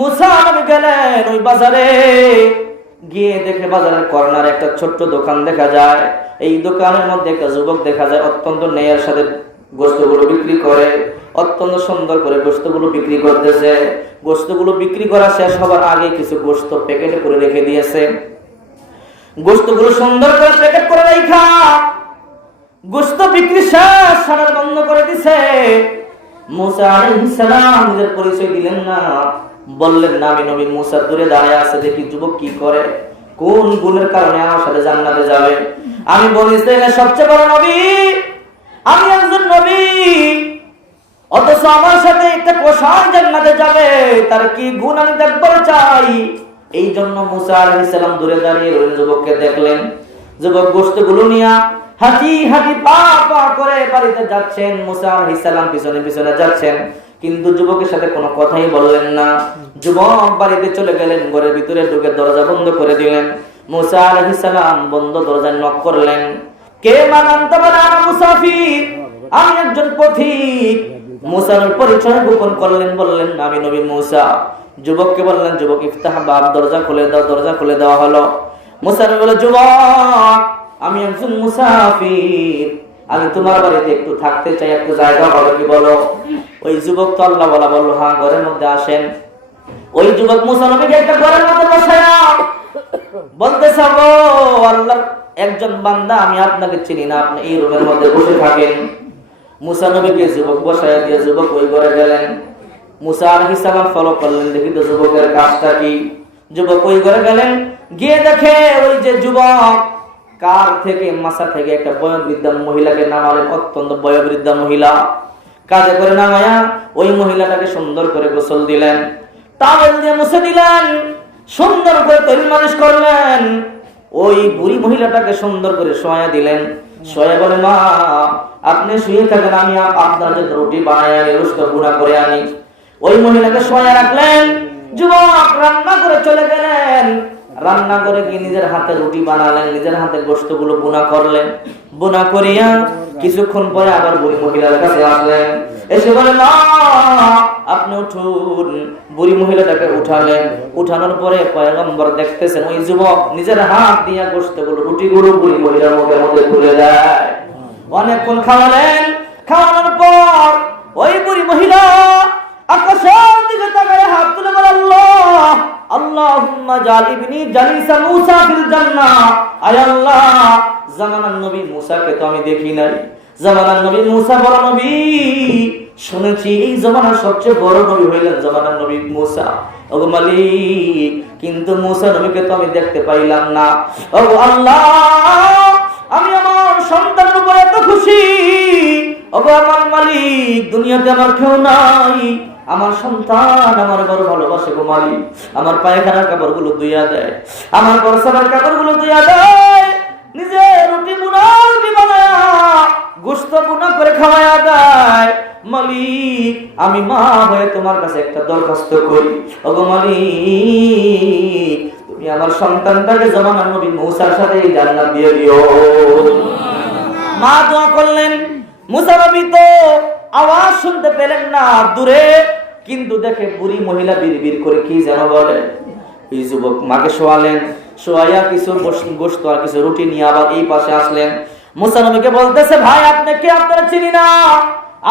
মুসা নবী গেলেন ওই বাজারে, গিয়ে দেখে বাজারের কর্নারে একটা ছোট্ট দোকান দেখা যায়। এই দোকানের মধ্যে একটা যুবক দেখা যায়, অত্যন্ত ন্যায়ের সাথে গোশতগুলো বিক্রি করে, অত্যন্ত সুন্দর করে গোশতগুলো বিক্রি করতেছে। গোশতগুলো বিক্রি করা শেষ হবার আগে কিছু গোশত প্যাকেটে করে রেখে দিয়েছে। গোশতগুলো সুন্দর করে প্যাকেট করে রাখা, গোশত বিক্রি শেষ, সারা বন্ধ করে দিছে। মুসা আলাইহিস সালাম নিজের পরিচয় দিলেন না, বললেন না আমি নবী মুসা। দূরে দাঁড়ায় আছে, দেখি যুবক কি করে, কোন গুণের কারণে আমার সাথে জান্নাতে যাবে। আমি বনি ইসরাইলের সবচেয়ে বড় নবী, আমি একজন নবী, অথচ আমার সাথে একটা কসাই জান্নাতে যাবে, তার কি গুণ আমি দেখবার চাই। এই জন্য মুসা আলাইহিস সালাম দূরে দাঁড়িয়ে ওই যুবককে দেখলেন। যুবক গোশতগুলো নিয়ে হাঁটি হাঁটি পা পা করে বাড়িতে যাচ্ছেন। মুসা আলাইহিস সালাম পিছনে পিছনে যাচ্ছেন, কিন্তু যুবকের সাথে কোনো কথাই বললেন না। যুবক বাড়িতে চলে গেলেন, ঘরের ভিতরে ঢুকে দরজা বন্ধ করে দিলেন। মুসা আলাইহিস সালাম বন্ধ দরজায় নক করলেন, কে মানান্তা? বলে আমি মুসাফির, আমি একজন পথিক। মুসার পরিচয় গোপন করলেন, বললেন আমি নবী মুসা। যুবককে বললেন, যুবক ইফতাহ বাব, দরজা খুলে দাও। দরজা খুলে দেওয়া হলো। মুসা নবী বলে, যুবক আমি একজন মুসাফির, আমি তোমার বাড়িতে একটু থাকতে চাই, একটু জায়গা হবে কি বলো? ওই যুবক তো আল্লাহ বলা বললো, হ্যাঁ ঘরের মধ্যে আসেন। ওই যুবক মুসা নবীকে একটা ঘরের মধ্যে বসায়া বলতেছে, ও আল্লাহ একজন বান্দা, আমি আপনাকে চিনি না, আপনি এই রুমের মধ্যে বসে থাকেন। মুসা নবীকে যুবক বসায় দিয়ে যুবক ওই ঘরে গেলেন। মুসা আলাইহিস সালাম ফলো করলেন, দেখি তো যুবকের কাজটা কি। যুবক ওই ঘরে গেলেন, গিয়ে দেখে ওই যে যুবক কার থেকে মাসা থেকে একটা বয়োবৃদ্ধা মহিলাকে নামালেন, অত্যন্ত বয়োবৃদ্ধা মহিলা। কাজে করে নামায়া ওই মহিলাটাকে সুন্দর করে গোসল দিলেন, টাওয়েল দিয়ে মুছে দিলেন, সুন্দর করে তৈল মালিশ করলেন। ওই বুড়ি মহিলাটাকে সুন্দর করে শোয়া দিলেন। শোয়া বলে, মা আপনি শুয়ে থাকেন, আমি আপনার জন্য রুটি বানাই আনি, রোস্ট গুঁড়া করে আনি। ওই মহিলাকে শোয়া রাখলেন। যুবক রান্না করে চলে গেলেন। রান্না করে গিয়ে নিজের হাতে রুটি বানালেন, নিজের হাতে গোশতগুলো বুনা করলেন। বুনা করিয়া কিছুক্ষণ পরে আবার বুড়ি মহিলার কাছে আসলেন। এসে বলে, মা আপনি উঠুন। বুড়ি মহিলাটাকে উঠালেন। উঠানোর পরে পয়গম্বর দেখতেছেন ওই যুবক নিজের হাত দিয়ে গোশতগুলো রুটিগুলো বুড়ি মহিলার মুখের মধ্যে তুলে দেয়। অনেকক্ষণ খাওয়ালেন। খাওয়ানোর পর ওই বুড়ি মহিলা আকাশের দিকে তাকায় হাত তুলে বলে, আল্লাহ আল্লাহুম্মা জাল ইবনি জালিসা মুসা ফিল জান্নাহ। আয় আল্লাহ, জামানার নবী মুসাকে তো আমি দেখি নাই, জামানার নবী মুসা বড় নবী, শুনেছি এই জামানার সবচেয়ে বড় নবী হইলেন জামানার নবী মুসা। ওগো মালিক, কিন্তু মুসা নবীকে তো আমি দেখতে পাইলাম না। ওগো আল্লাহ, আমি আমার সন্তানের উপর এত খুশি। ওগো আমার মালিক, দুনিয়াতে আমার কেউ নাই, আমার সন্তান আমার বড় ভালোবাসে গো মালিক। আমার পায়খানার কাপড়গুলো ধুইয়া দেয়, আমার বর্ষার কাপড়গুলো ধুইয়া দেয়, নিজে রুটি বানায়া গোশত বুনা করে খাওয়ায়া দেয়। মালিক, আমি মা হয়ে তোমার কাছে একটা দরখাস্ত করি। ওগো মালিক, তুমি আমার সন্তানটাকে জামানার নবী মুসার সাথে জান্নাত দিয়ে দিও। মা দোয়া করলেন। মুসা নবী তো আওয়াজ শুনতে পেলেন না দূরে, কিন্তু দেখে বুড়ি মহিলা বিড়বিড় করে কি যেন বলে। এই যুবক মাকে শোয়ালেন। শোয়াইয়া কিছু গোশত আর কিছু রুটি নিয়ে আবার এই পাশে আসলেন। মুসা নবীকে বলতেছে, ভাই আপনি কে? আপনারা চিনি না,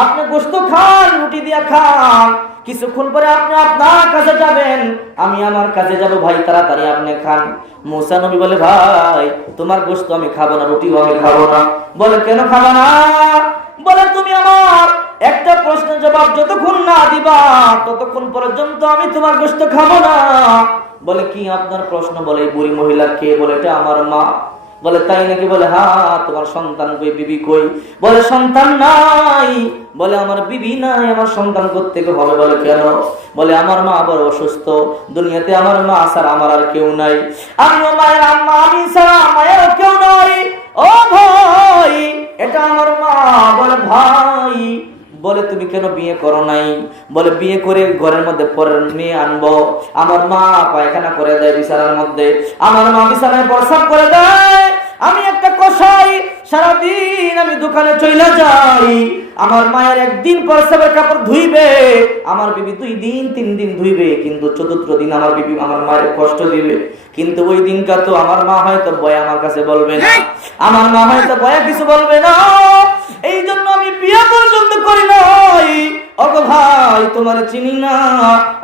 আপনি গোশত খান, রুটি দিয়া খান, কিছুক্ষণ পরে আপনি আপনার কাছে যাবেন, আমি আমার কাছে যাব, ভাই তাড়াতাড়ি আপনি খান। মুসা নবী বলে, ভাই তোমার গোশত আমি খাবো না, রুটিও আমি খাবো না। বলে, কেন খাবো না? বলে, তুমি আমার একটা প্রশ্নের জবাব যতক্ষণ না দিবা ততক্ষণ পর্যন্ত আমি তোমার গোশত খাবো না। বলে, কি আপনার প্রশ্ন? বলে, এই বুড়ি মহিলা কে? বলে, এটা আমার মা। বলে, তাই নাকি? বলে, হ্যাঁ। তোমার সন্তান কই, বিবি কই? বলে, সন্তান নাই। বলে, আমার বিবি নাই, আমার সন্তান কোত্থেকে হবে? বলে, কেন? বলে, আমার মা বড় অসুস্থ, দুনিয়াতে আমার মা ছাড়া আমার আর কেউ নাই, আমিও মায়ের আম্মা, আমি ছাড়া মায়ের কেউ নাই। ও ভাই, এটা আমার মা। বলে, ভাই, বলে তুমি কেন বিয়ে করো নাই? বলে, বিয়ে করে ঘরের মধ্যে পরের মেয়ে আনবো। আমার মা পায়খানা করে দেয় বিছানার মধ্যে, আমার মা বিছানায় প্রস্রাব করে দেয়, আমি একটা কষাই, সারাদিন আমি দোকানে চলে যাই। আমার মায়ের একদিন প্রস্রাবের কাপড় ধুইবে, আমার বিবি 2 দিন 3 দিন ধুইবে, কিন্তু চতুর্থ দিন আমার বিবি আমার মায়ের কষ্ট দিবে। কিন্তু ওই দিনকার তো আমার মা হয়তো বয়া আমার কাছে বলবে না, আমার মা হয়তো বয়া কিছু বলবে না, এই জন্য আমি বিয়ে পর্যন্ত করি নাই। ওগো ভাই, তোমার চিনি না,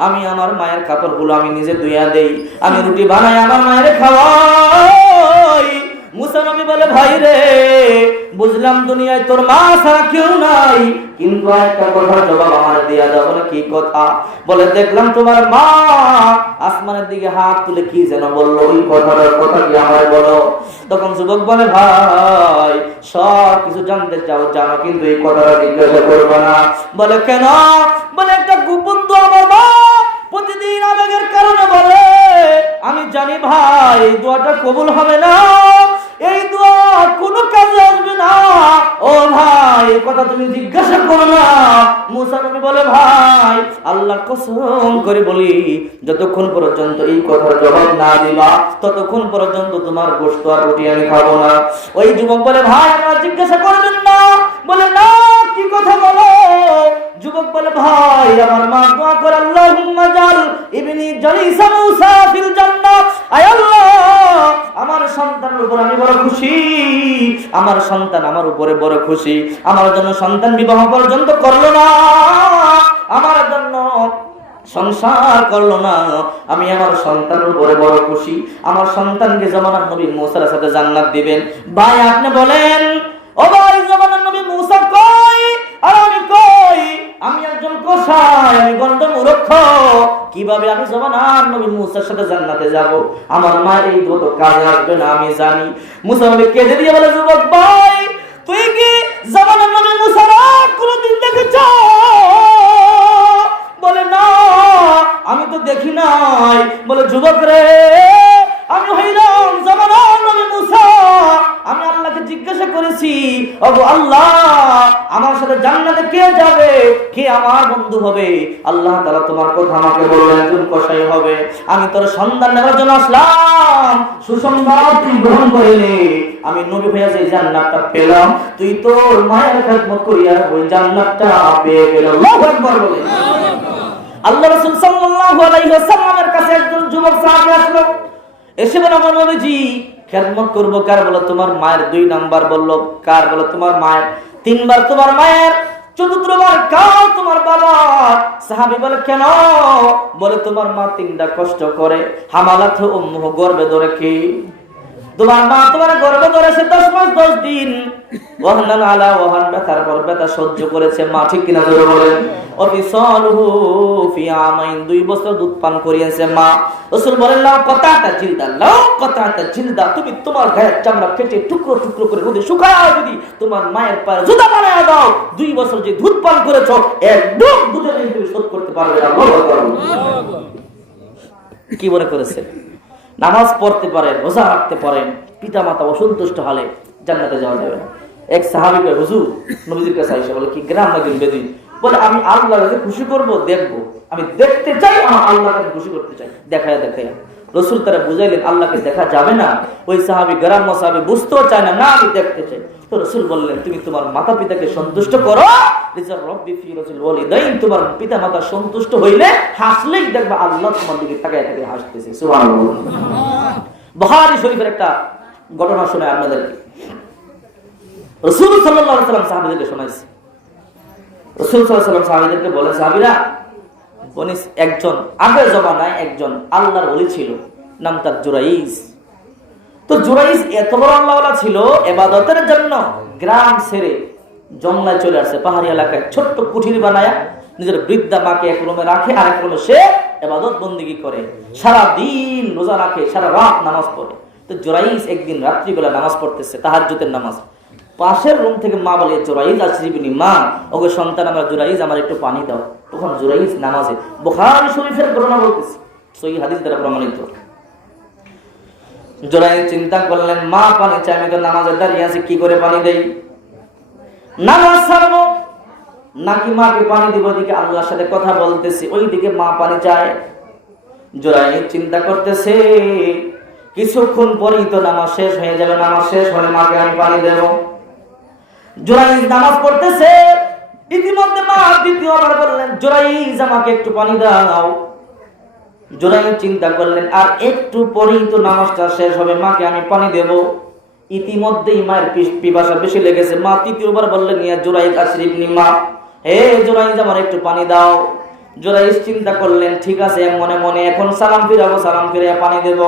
আমি আমার মায়ের কাপড়গুলো আমি নিজে ধুইয়া দেই, আমি রুটি বানাই আমার মায়ের খাওয়াই। মুসা নবী বলে, ভাই রে, বুঝলাম দুনিয়ায় তোর মা ছাড়া কেউ নাই, কিন্তু একটা কথার জবাব আমার দিয়া দাও। বলে, কি কথা? বলে, দেখলাম তোমার মা আসমানের দিকে হাত তুলে কি যেন বললো, ওই কথাটার কথা কি আমার বলো। তখন যুবক বলে, ভাই সব কিছু জানতে চাও জানো, কিন্তু এই কথাটা জিজ্ঞাসা করবে না। বলে, কেন? বলে, একটা গোপন দোয়া আমার মা প্রতিদিন আবেগের কারণে বলে, আমি জানি ভাই এই দোয়াটা কবুল হবে না, এই দোয়া কোনো কাজে আসবে না। ও ভাই, এই কথা তুমি জিজ্ঞাসা করো না। মুসা নবী বলে, ভাই আল্লাহর কসম করে বলি, যতক্ষণ পর্যন্ত এই কথার জবাব না দিবা ততক্ষণ পর্যন্ত তোমার গোশত আর রুটি আমি খাবো না। ওই যুবক বলে, ভাই আপনারা জিজ্ঞাসা করবেন না। বলে, না, কি কথা বলো? যুবক বলে, ভাই আমার মা দোয়া করে, আল্লাহুম্মা জাল ইবনি জালিসা মুসা ফিল জান্নাহ। আয় আল্লাহ, আমার সন্তানের উপর আমি বড় খুশি, আমার সন্তান আমার উপরে বড় খুশি, আমার জন্য সন্তান বিবাহ পর্যন্ত করলো না, আমার জন্য সংসার করলো না, আমি আমার সন্তানের উপরে বড় খুশি। আমার সন্তানকে জামানার নবী মুসার সাথে জান্নাত দিবেন। ভাই আপনি বলেন, ও ভাই জামানার নবী মুসা কই আর আমি কই? আমি একজন কসাই, আমি গন্ড মূর্খ, কিভাবে আমি জামানার নবী মুসার সাথে জান্নাতে যাব? আমার মায়ের এই দুটো কাজে আসবে না আমি জানি। মুসা নবী কেঁদে দিয়ে বলে, যুবক ভাই তুই কি জামানার নবী মুসার কোনদিন দেখেছ? বলে না, আমি তো দেখি নাই। বলে যুবক রে, আমি হইলাম জামানার নবী মুসা। আমি আল্লাহকে জিজ্ঞাসা করেছি, ওগো আল্লাহ, আমার সাথে জান্নাতে কে যাবে, কে আমার বন্ধু হবে? আল্লাহ তাআলা তোমার কথা আমাকে বললেন একজন কসাই হবে। আমি তোর সন্ধান নেওয়ার জন্য আসলাম, সুসংবাদ তুই গ্রহণ করে নে। আমি নবী হয়ে যে জান্নাতটা পেলাম, তুই তোর মায়ের খেদমত করিয়া ওই জান্নাতটা পেয়ে গেল। আল্লাহু আকবার বলে। আল্লাহ রাসূল সাল্লাল্লাহু আলাইহি ওয়াসাল্লামের কাছে একজন যুবক সাহাবী আসলো, এসে বলল, আমার নবীজি খেদমত করব কার? বলে তোমার মায়ের। 2 নাম্বার বলল কার? বলে তোমার মায়ের। 3 বার তোমার মায়ের। 4বার কার? তোমার বাবা। সাহাবী বলে কেন? বলে তোমার মা 3টা কষ্ট করে। হামালাত উম্মুহু, গর্ভে ধরে কি? তোমার মা তোমার গর্ভে ধরেছে 10 মাস 10 দিন। ওয়াহনান আলা ওয়াহান, ব্যথার পর ব্যথা সহ্য করেছে মা, ঠিক কিনা জোরে বলেন। অফিসালহু ফি আমাইন, 2 বছর দুধ পান করিয়েছে মা। রাসূল বলেন, লাউ কাতাতা জিলদা, লাউ কাতাতা জিলদা, তুমি তোমার গায়ের চামড়া কেটে টুকরো টুকরো করে রোদে শুকাও, যদি তোমার মায়ের পায়ে জুতা বানায় দাও, 2 বছর যে দুধ পান করেছো একদম দুধের ঋণ তুমি শোধ করতে পারবে না। আল্লাহু আকবার। কি মনে করেছে? নামাজ পড়তে পারেন, রোজা রাখতে পারেন, পিতা মাতা অসন্তুষ্ট হলে জান্নাতে যাওয়া যাবে না। এক সাহাবী কয়, হুজুর নবীজির কাছে আইসা বলে, কি গ্রাম নাকি বেদিন? বলে আমি আল্লাহকে খুশি করব, দেখবো, আমি দেখতে চাই, আমার আল্লাহকে খুশি করতে চাই। দেখায় দেখায় রাসূল তারা বুঝাইলেন আল্লাহকে দেখা যাবে না। ওই সাহাবী গ্রাম্য সাহাবী বুঝতেও চায় না, না আমি দেখতে চাই। তো রাসূল বললেন, তুমি তোমার মাতা পিতাকে সন্তুষ্ট করো, রিজাল রব্বি ফি রাসূল ওয়ালিদাইন, তোমার পিতা মাতা সন্তুষ্ট হইলে হাসলেই দেখবা আল্লাহ তোমার দিকে তাকায় তাকায় হাসতেছে। সুবহানাল্লাহ। বুখারী শরীফের একটা ঘটনা শোনায় আপনাদেরকে। রাসূল সাল্লাল্লাহু আলাইহি ওয়াসাল্লাম সাহাবীদেরকে শোনাইছে। রাসূল সাল্লাল্লাহু আলাইহি ওয়াসাল্লাম সাহাবীদেরকে বলেন, সাহাবীরা বনিস, একজন আগের জমানায় একজন আল্লাহর ওলি ছিল, নাম তার জুরাইজ। তো জুরাইজ এত বড় আল্লাহওয়ালা ছিল, ইবাদতের জন্য গ্রাম ছেড়ে জঙ্গলে চলে আসে, পাহাড়ি এলাকায় ছোট্ট কুঠির বানায়া নিজের বৃদ্ধা মাকে এক রুমে রাখে, আরেক রুমে সে ইবাদত বন্দেগী করে, সারা দিন রোজা রাখে, সারা রাত নামাজ পড়ে। তো জুরাইজ একদিন রাত্রিবেলা নামাজ পড়তেছে, তাহাজ্জুদের নামাজ। পাশের রুম থেকে মা বলে, জুরাইজ আশরিবনি, মা ওগো সন্তান আমার জুরাইজ, আমার একটু পানি দাও। তখন জুরাইজ নামাজে, বুখারী শরীফের ঘটনা বলতেছে, সহিহ হাদিস দ্বারা প্রমাণিত। জুরাইজ চিন্তা করলেন, মা পানি চাই, আমি তো নামাজে দাঁড়িয়ে আছি, কি করে পানি দেই? নামাজ ছাড়বো নাকি মাকে পানি দিব? দিকে আল্লাহর সাথে কথা বলতেছি, ওইদিকে মা পানি চায়। জুরাইজ চিন্তা করতেছে, কিছুক্ষণ পরেই তো নামাজ শেষ হয়ে যাবে, নামাজ শেষ হলে মাকে আমি পানি দেব। জুরাইজ নামাজ পড়তেছে, ইতিমধ্যে মা দ্বিতীয়বার বললেন, জুরাইজ আমাকে একটু পানি দাও। জুরাইজ চিন্তা করলেন, আর একটু পরেই তো নামাজটা শেষ হবে, মাকে আমি পানি দেব। ইতিমধ্যেই মায়ের পিপাসা বেশি লেগেছে। মা তৃতীয়বার বললেন, ইয়া জুরাইজ আশরিবনি, মা হে জুরাইজ আমার একটু পানি দাও। জুরাইজ চিন্তা করলেন, ঠিক আছে, মনে মনে এখন সালাম ফিরাবো, সালাম ফিরে পানি দেব।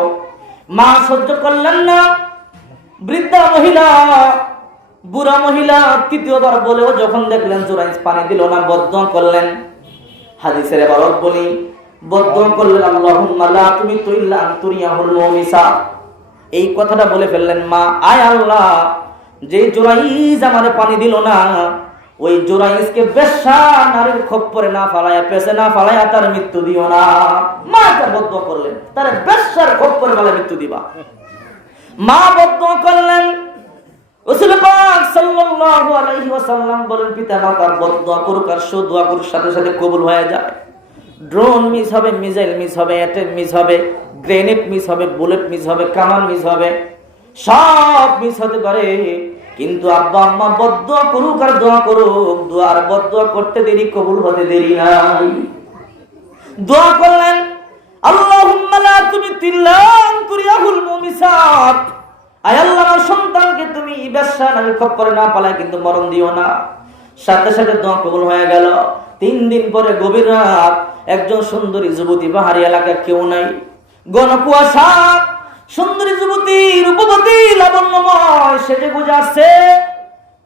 মা সহ্য করলেন না, বৃদ্ধা মহিলা, বুড়া মহিলা তৃতীয়বার বলেও যখন দেখলেন জুরাইজ পানি দিল না, বদদোয়া করলেন। হাদিসের ইবারত বলি, বদদোয়া করলেন, আল্লাহুম্মা লা তুমিতু ইল্লা আন তুরিয়াহুল মুমিসা। এই কথাটা বলে ফেললেন মা, আয় আল্লাহ, যে জুরাইজ আমারে পানি দিল না, ওই জুরাইজকে বেশ্যা নারীর খপ্পরে না ফালায়া, পেছে না ফালায়া তার মৃত্যু দিও না। মা তা বদদোয়া করলেন, তার বেশ্যার খপ্পরে ফালায়া মৃত্যু দিবা। মা বদদোয়া করলেন। রাসূল পাক সাল্লাল্লাহু আলাইহি ওয়াসাল্লাম বলেন, পিতামাতার বদদোয়া করুক আর দোয়া করুক, সাথে সাথে কবুল হয়ে যায়। ড্রোন মিস হবে, মিসাইল মিস হবে, অ্যাটম মিস হবে, গ্রেনেড মিস হবে, বুলেট মিস হবে, কামান মিস হবে, সব মিস হতে পারে, কিন্তু আব্বা আম্মা বদদোয়া করুক আর দোয়া করুক, দোয়ার বদদোয়া করতে দেরি, কবুল হতে দেরি নাই। দোয়া করলেন, আল্লাহুম্মা লা তুমিতু ইল্লা আন তুরিয়াহুল মুমিসাত, আয় আল্লাহ আমার সন্তানকে তুমি বেশ্যা নারীর খপ্পরে না পালায় কিন্তু মরণ দিও না। সাথে সাথে দোয়া কবুল হয়ে গেল। 3 দিন পরে গভীর রাত, একজন সুন্দরী যুবতী, পাহাড়ি এলাকা কেউ নাই, ঘন কুয়াশা, সুন্দরী যুবতী, রূপবতী, লাবণ্যময় সেজে গুজে আসছে।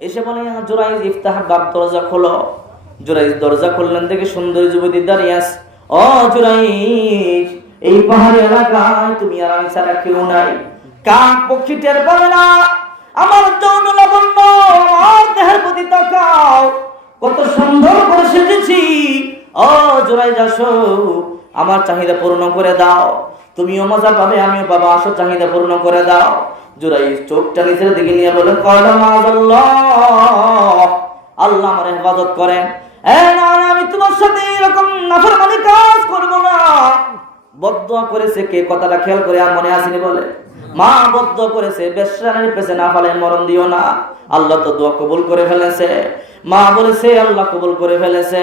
এসে বলে, জুরাইজ ইফতাহ বাব, দরজা খোলো। জুরাইজ দরজা খুললেন, দেখে সুন্দরী যুবতী দাঁড়িয়ে আছে। ও জুরাইজ, এই পাহাড়ি এলাকায় তুমি আর আমি ছাড়া কেউ নাই, কাক পক্ষী টের পাবে না আমার যৌন লাবণ্য, আমার দেহের প্রতি তাকাও, কত সুন্দর করে সেজেছি। ও জুরাইজ আসো, আমার চাহিদা পূর্ণ করে দাও, তুমিও মজা পাবে আমিও পাবো, আসো চাহিদা পূর্ণ করে দাও। জুরাইজ চোখটা নিচের দিকে নিয়ে বলে, আল্লাহ আমার হেফাজত করেন, না আমি তোমার সাথে এরকম নাফরমানি কাজ করব না। বদদুয়া করেছে কে, কথাটা খেয়াল করে আর মনে আসেনি? বলে মা বদদুয়া করেছে, বেশ্যানের পেছে না ফেলে মরণ দিও না, আল্লাহ তো দোয়া কবুল করে ফেলেছে। মা বলেছে আল্লাহ কবুল করে ফেলেছে।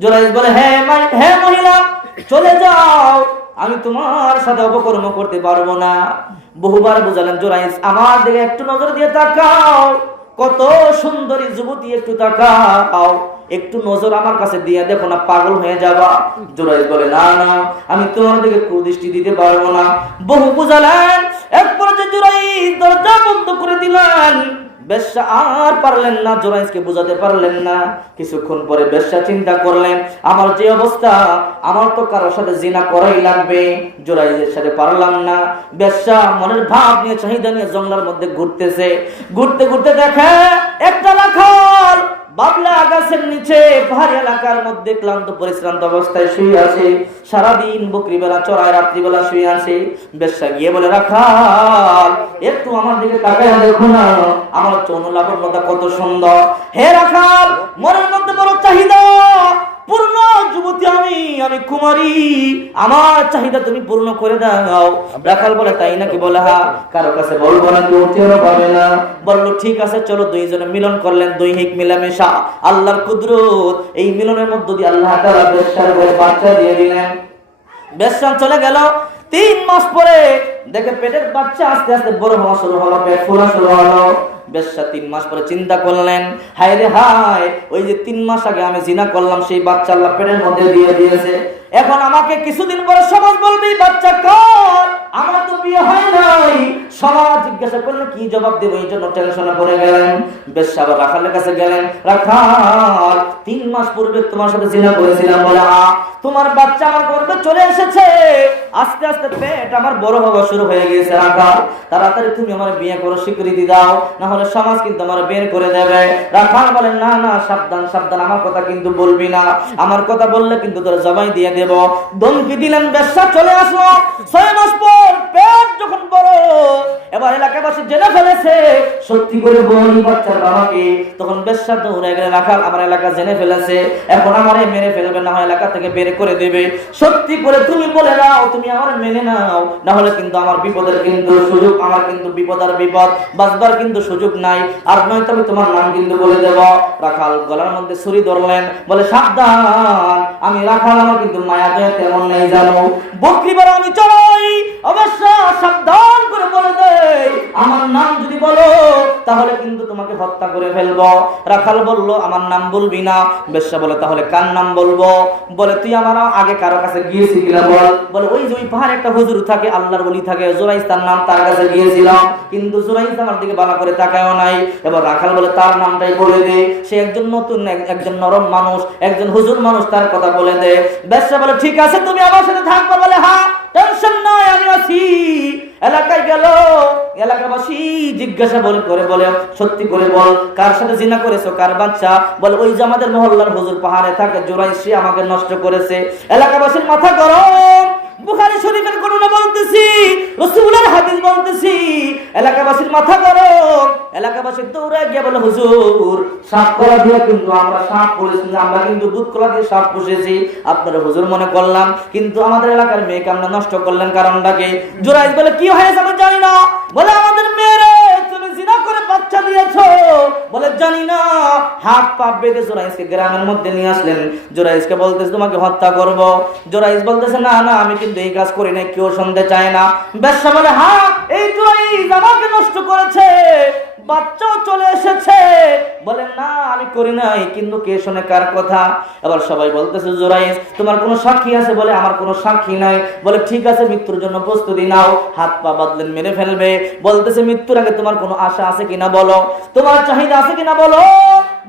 জুরাইজ বলে, হ্যাঁ মহিলা চলে যাও, আমি তোমার সাথে অপকর্ম করতে পারবো না। বহুবার বুঝালেন, জুরাইজ আমার দিকে একটু নজর দিয়ে তাকাও, কত সুন্দরী যুবতী, একটু তাকাও, একটু নজর আমার কাছে দিয়ে দেখো না, পাগল হয়ে যাবা। জুরাইজ বলে, না আমি তোমার দিকে কুদৃষ্টি দিতে পারবো না। বহু বুঝালেন, একবার যে জুরাইজ দরজা বন্ধ করে দিলেন। বেশ্যা আর পারলেন না, জুরাইজকে বুঝাতে পারলেন না। কিছুক্ষণ পরে বেশ্যা চিন্তা করলেন, আমার যে অবস্থা, আমার তো কারোর সাথে জিনা করাই লাগবে, জুরাইজের সাথে পারলাম না। বেশ্যা মনের ভাব নিয়ে, চাহিদা নিয়ে জঙ্গলের মধ্যে ঘুরতেছে। ঘুরতে ঘুরতে দেখে একটা রাখাল বাবলা গাছের নিচে পাহাড়ি এলাকার মধ্যে ক্লান্ত পরিশ্রান্ত অবস্থায় শুয়ে আছে। সারাদিন বকরি বেলা চড়ায়, রাত্রিবেলা শুয়ে আছে। বেশ্যা গিয়ে বলে, রাখাল একটু আমার দিকে তাকায় দেখো না, আমার যৌন লাবণ্যতা কত সুন্দর। হে রাখাল, মনের মধ্যে বড় চাহিদা, পূর্ণ যুবতী আমি কুমারী, আমার চাহিদা তুমি পূর্ণ করে দাও। রাখাল বলে, তাই নাকি? বলে, হ্যাঁ, কারো কাছে বলবো না, কেউ টেরও পাবে না। বললো, ঠিক আছে চলো। দুইজনে মিলন করলেন, দৈহিক মিলামেশা, আল্লাহর কুদরত। এই মিলনের মধ্য দিয়ে আল্লাহ তাআলা বেশ্যার বাচ্চা দিয়ে দিলেন। বেশ্যা চলে গেল। 3 মাস পরে দেখে পেটের বাচ্চা আস্তে আস্তে বড় হওয়া শুরু হলো, পেট ফোলা শুরু হলো। বেশ্যা 3 মাস পরে চিন্তা করলেন, হায় রে হায়, ওই যে 3 মাস আগে আমি জিনা করলাম, সেই বাচ্চা আল্লাহ পেটের মধ্যে দিয়ে দিয়েছে। এখন আমাকে কিছুদিন পরে সমাজ বলবে বাচ্চা কার, আমার তো বিয়ে হয় নাই। সমাজ জিজ্ঞাসা করলে কি জবাব দেব, এই জন্য টেনশনে পড়ে গেলেন। বেশ্যা আবার রাখালের কাছে গেলেন, রাখাল 3 মাস পূর্বে তোমার সাথে জিনা করেছিলাম, বলে তোমার বাচ্চা আমার গর্ভে চলে এসেছে, আস্তে আস্তে পেট আমার বড় হওয়া শুরু হয়ে গেছে। রাখাল তাড়াতাড়ি তুমি আমার বিয়ে করো, স্বীকৃতি দাও, না হলে সমাজ কিন্তু আমার বের করে দেবে। রাখাল বলেন, না সাবধান সাবধান, আমার কথা কিন্তু বলবি না, আমার কথা বললে কিন্তু তোর জবাই দিয়ে দেব। ধমকি দিলেন। বেশ্যা চলে আসলো। 6 মাস পর পেট যখন বড়, এবার এলাকাবাসী জেনে ফেলেছে, সত্যি করে বলি বাচ্চার বাবাকে। তখন বেশ্যা দৌড়ে গেলে, রাখাল আমার এলাকা জেনে ফেলেছে, এখন আমারে মেরে ফেলবে, না হয় এলাকা থেকে বের করে দেবে। সত্যি করে তুমি বলে নাও, তুমি আমার মেনে নাও, না হলে কিন্তু আমার বিপদের কিন্তু সুযোগ, আমার কিন্তু বিপদ আর বিপদ, বাঁচবার কিন্তু সুযোগ নাই, আর নয়তো আমি তোমার নাম কিন্তু বলে দেব। রাখাল গলার মধ্যে ছুরি ধরলেন, বলে, সাবধান, আমি রাখাল, আমার কিন্তু মায়া দয়া তেমন নেই জানো, বকরি বেড়া আমি চড়াই, অবশ্য সাবধান করে বলে দেই, আমার নাম যদি বলো তাহলে কিন্তু তোমাকে হত্যা করে ফেলবো। রাখাল বলল, আমার নাম বলবি না। বেশ্যা বলে, তাহলে কার নাম বলবো? বলে, তুই আমার আগে কারো কাছে গিয়েছিস কিনা বল। বলে, ওই যে ওই পাহাড়ে একটা হুজুর থাকে, আল্লাহর ওলি থাকে, জুরাইজ তার নাম, তার কাছে গিয়েছিলাম, কিন্তু জুরাইজ আমার দিকে ভালো করে তাকায়ও নাই। এবার রাখাল বলে, তার নামটাই বলে দে, সে একজন নতুন, একজন নরম মানুষ, একজন হুজুর মানুষ, তার কথা বলে দে। বেশ্যা বলে, ঠিক আছে তুমি আমার সাথে থাকবে। বলে, হ্যাঁ টেনশন নাই, আমি আছি। এলাকায় গেল, এলাকাবাসী জিজ্ঞাসা করে বলে, সত্যি করে বল, কার সাথে জিনা করেছো, কার বাচ্চা? বলে, ওই যে আমাদের মহল্লার হুজুর পাহাড়ে থাকে, জুরাইজ, সে আমাকে নষ্ট করেছে। এলাকাবাসীর মাথা গরম, বুখারী শরীফের ঘটনা বলতেছি, রাসূলের হাদিস বলতেছি, এলাকাবাসীর মাথা গরম। এলাকাবাসী দৌড়ে গিয়ে বলে, হুজুর, সাপ কলা দিয়ে কিন্তু আমরা সাপ পুষেছি, আমরা কিন্তু দুধ কলা দিয়ে সাপ পুষেছি, আপনারা হুজুর মনে করলাম, কিন্তু আমাদের এলাকার মেয়েকে আমরা নষ্ট করলেন, কারণটাকে? জুরাইজ বলে, কি হয়েছে আমি জানি না। বলে, আমাদের মেয়েরে তুমি জিনা করে বাচ্চা দিয়েছো। বলে, জানি না। হাত পা বেঁধে জুরাইজকে গ্রামের মধ্যে নিয়ে আসলেন। জুরাইজকে বলতেছে, তোমাকে হত্যা করব। জুরাইজ বলতেছে, না আমি কিন্তু এই কাজ করি না, কেউ শুনতে চায় না। বেশ্যা বলে, হ্যাঁ এই জুরাইজ আমাকে নষ্ট করেছে, বাচ্চাও চলে এসেছে, বলেন না আমি করি নাই, কিন্তু কে শোনে কার কথা? এবার সবাই বলতেছে জুরাইজ তোমার কোনো সাক্ষী আছে? বলে আমার কোনো সাক্ষী নাই। বলে ঠিক আছে মৃত্যুর জন্য প্রস্তুতি নাও। হাত পা বাঁধলেন, মেরে ফেলবে। বলতেছে মৃত্যুর আগে তোমার কোনো আশা আছে কিনা বলো, তোমার চাহিদা আছে কিনা বলো।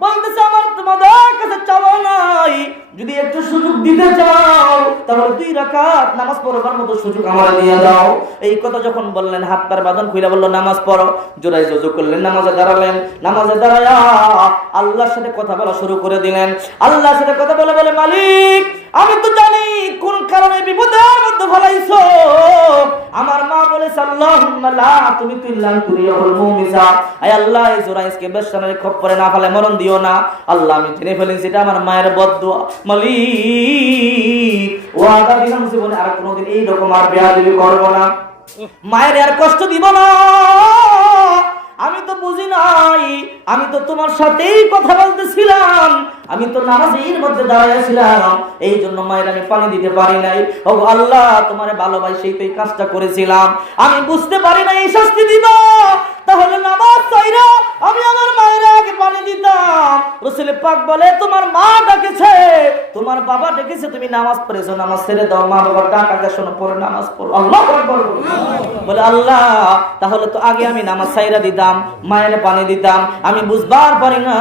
বলতেছে আমার তোমাদের কাছে চাওয়া নাই, যদি একটু সুযোগ দিতে চাও তাহলে 2 রাকাত নামাজ পড়বার মতো সুযোগ আমার দিয়ে দাও। এই কথা যখন বললেন হাত পার বাঁধন খুলে বলল নামাজ পড়ো। জুরাইজ ওযু করলেন, নামাজে দাঁড়ালেন। নামাজে দাঁড়ায়া আল্লাহর সাথে কথা বলা শুরু করে দিলেন। আল্লাহর সাথে কথা বলে বলে মালিক আমি তো জানি কোন কারণে বিপদের মধ্যে ফলাইছো। আমার মা বলেছে আল্লাহুম্মা লা তুমি তুল্লান তুরিয়াহুল মুমিসা, আয় আল্লাহ এই জুরাইজকে বেশানের খপ্পরে না ফেলে মরণ দিও না। আল্লাহ আমি জেনে ফেলেছি এটা আমার মায়ের বদদুয়া। মালিক ওয়াদা দিলাম জীবনে আর কোনোদিন এই রকম আর বেয়াদবি করব না, মায়ের আর কষ্ট দিব না। আমি তো বুঝি নাই, আমি তো তোমার সাথেই কথা বলতেছিলাম, আমি তো নামাজের মধ্যে দাঁড়াইছিলাম, এই জন্য মায়ের আমি পানি দিতে পারি নাই। ও আল্লাহ তোমারে ভালোবাসি তো এই কাজটা করেছিলাম, আমি বুঝতে পারি না এই শাস্তি দিব। তাহলে নামাজ চাইরা আমি আমার মায়ের আগে পানি দিতাম। রাসূল পাক বলে তোমার মা ডাকেছে, তোমার বাবা ডেকেছে, তুমি নামাজ পড়েছো, নামাজ ছেড়ে দাও। মা বাবার ডাক আগে শোনো, পরে নামাজ পড়ো। আল্লাহু আকবার বলে আল্লাহ তাহলে তো আগে আমি নামাজ ছাইরা দিতাম, মায়ের পানি দিতাম, আমি বুঝবার পারি না,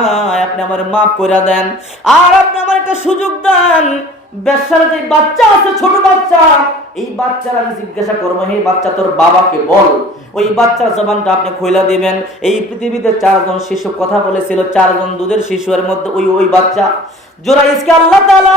আপনি আমার মাফ করে দেন। আর আপনি আমার একটা সুযোগ দেন, বেশ্যার যে বাচ্চা আছে ছোট বাচ্চা, এই বাচ্চার আমি জিজ্ঞাসা করবো হে বাচ্চা তোর বাবাকে বল। ওই বাচ্চার জবানটা আপনি খুইলা দিবেন। এই পৃথিবীতে 4 জন শিশু কথা বলেছিল, 4 জন দুধের শিশুর মধ্যে ওই বাচ্চা জুরাইজকে আল্লাহ তাআলা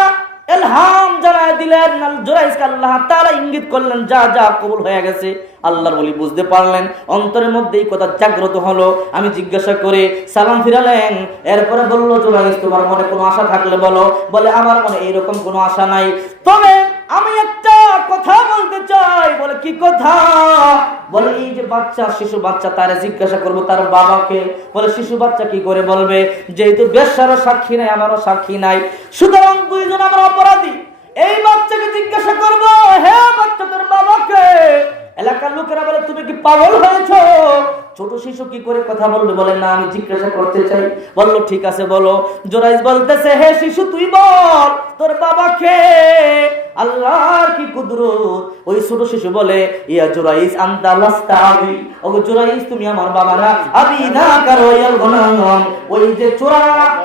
ইলহাম জানায় দিলেন। জুরাইজকে আল্লাহ তাআলা ইঙ্গিত করলেন যা যা কবুল হয়ে গেছে। আল্লাহর ওলি বুঝতে পারলেন, অন্তরের মধ্যে এই কথা জাগ্রত হলো। আমি জিজ্ঞাসা করে সালাম ফিরালেন। এরপরে বলল জুরাইজ তোমার মনে কোনো আশা থাকলে বলো। বলে আমার মনে এইরকম কোনো আশা নাই, তবে আমি একটা কথা বলতে চাই। বলে কি কথা? বলে এই যে বাচ্চা শিশু বাচ্চা তারে জিজ্ঞাসা করবো তার বাবাকে। বলে শিশু বাচ্চা কি করে বলবে, যেহেতু বেশ্যারও সাক্ষী নাই আমারও সাক্ষী নাই, সুতরাং 2 জন আমরা অপরাধী। এই বাচ্চাকে জিজ্ঞাসা করবো হে বাচ্চা তোর বাবাকে। এলাকার লোকেরা বলে তুমি কি পাগল হয়েছো? ছোট শিশু কি করে কথা বলবে? বলে না আমি জিজ্ঞাসা করতে চাই। বলল ঠিক আছে বলো। জুরাইজ বলতেছে হে শিশু তুই বল তোর বাবাকে। আল্লাহর কি কুদরত। ওই ছোট শিশু বলে ইয়া জুরাইজ আনতা লাস্তা আবি, ও জুরাইজ তুমি আমার বাবা না। আবি না কারো ইয়াল গনাম, ওই যে চোরা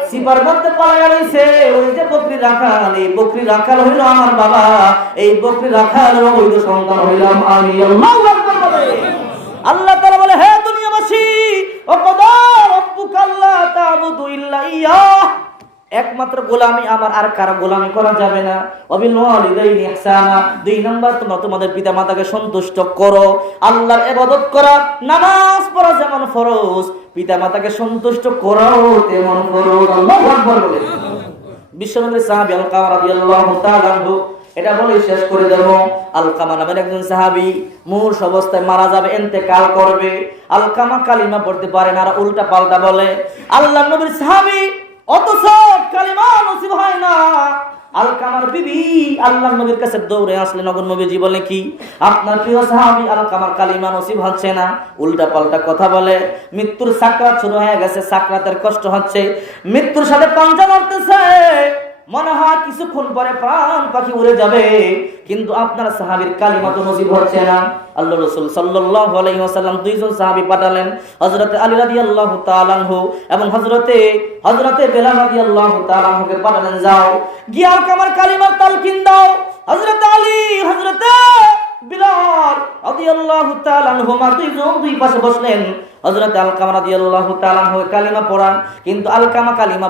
সিপার মধ্যে পালা গেছে, ওই যে বকরি রাখাল, এই বকরি রাখাল হইল আমার বাবা, এই বকরি রাখাল ওই যে সন্তান হইলাম আমি। আল্লাহু আকবার বলে। আল্লাহ তাআলা বলে হে দুনিয়াবাসী ও কদা রাব্বুকা আল্লা তা'বুদু ইল্লা ইয়াহ, একমাত্র গোলামি আমার, আর কারো গোলামি করা যাবে না। ওয়াবিল ওয়ালিদাইনি ইহসানা, 2 নাম্বার তোমরা তোমাদের পিতামাতাকে সন্তুষ্ট করো। আল্লাহর ইবাদত করা, নামাজ পড়া যেমন ফরজ, পিতামাতাকে সন্তুষ্ট করাও তেমন ফরজ। আল্লাহু আকবার বলে। বিশ্বনবী সাহাবী আলকামা রাদিয়াল্লাহু তাআলা আনহু এটা বলে শেষ করে দেব। আলকামা নামের একজন সাহাবী মূর্ছ অবস্থায় মারা যাবে, ইন্তেকাল করবে। আলকামা কালিমা পড়তে পারে না, আর উল্টা পাল্টা বলে। আল্লাহর নবীর সাহাবী, অথচ কালিমা নসিব হয় না। আলকামার বিবি আল্লাহর নবীর কাছে দৌড়ে আসলেন, নগর নবীজি বলে কি আপনার প্রিয় সাহাবী আলকামার কালিমা নসিব হচ্ছে না, উল্টা পাল্টা কথা বলে, মৃত্যুর সাকরাত শুরু হয়ে গেছে, সাকরাতের কষ্ট হচ্ছে, মৃত্যুর সাথে পাঞ্জা লড়তেছে, মনে হয় কিছুক্ষণ পরে প্রাণ পাখি উড়ে যাবে, কিন্তু আপনার সাহাবীর কালিমা তো নসিব হচ্ছে না। আল্লাহ রাসূল সাল্লাল্লাহু আলাইহি ওয়াসাল্লাম 2 জন সাহাবী পাঠালেন, হযরত আলী রাদিয়াল্লাহু তাআলা আনহু এবং হযরতে বেলাল রাদিয়াল্লাহু তাআলা আনহুকে পাঠালেন, যাও গিয়ে আলকামার কালিমার তালকিন দাও। হযরত আলী, হযরত বেলাল রাদিয়াল্লাহু তাআলা আনহুমা 2 জন 2 পাশে বসলেন। হযরত আলকামা রাদিয়াল্লাহু তাআলা আনহু কালিমা পড়ান, কিন্তু আলকামা কালিমা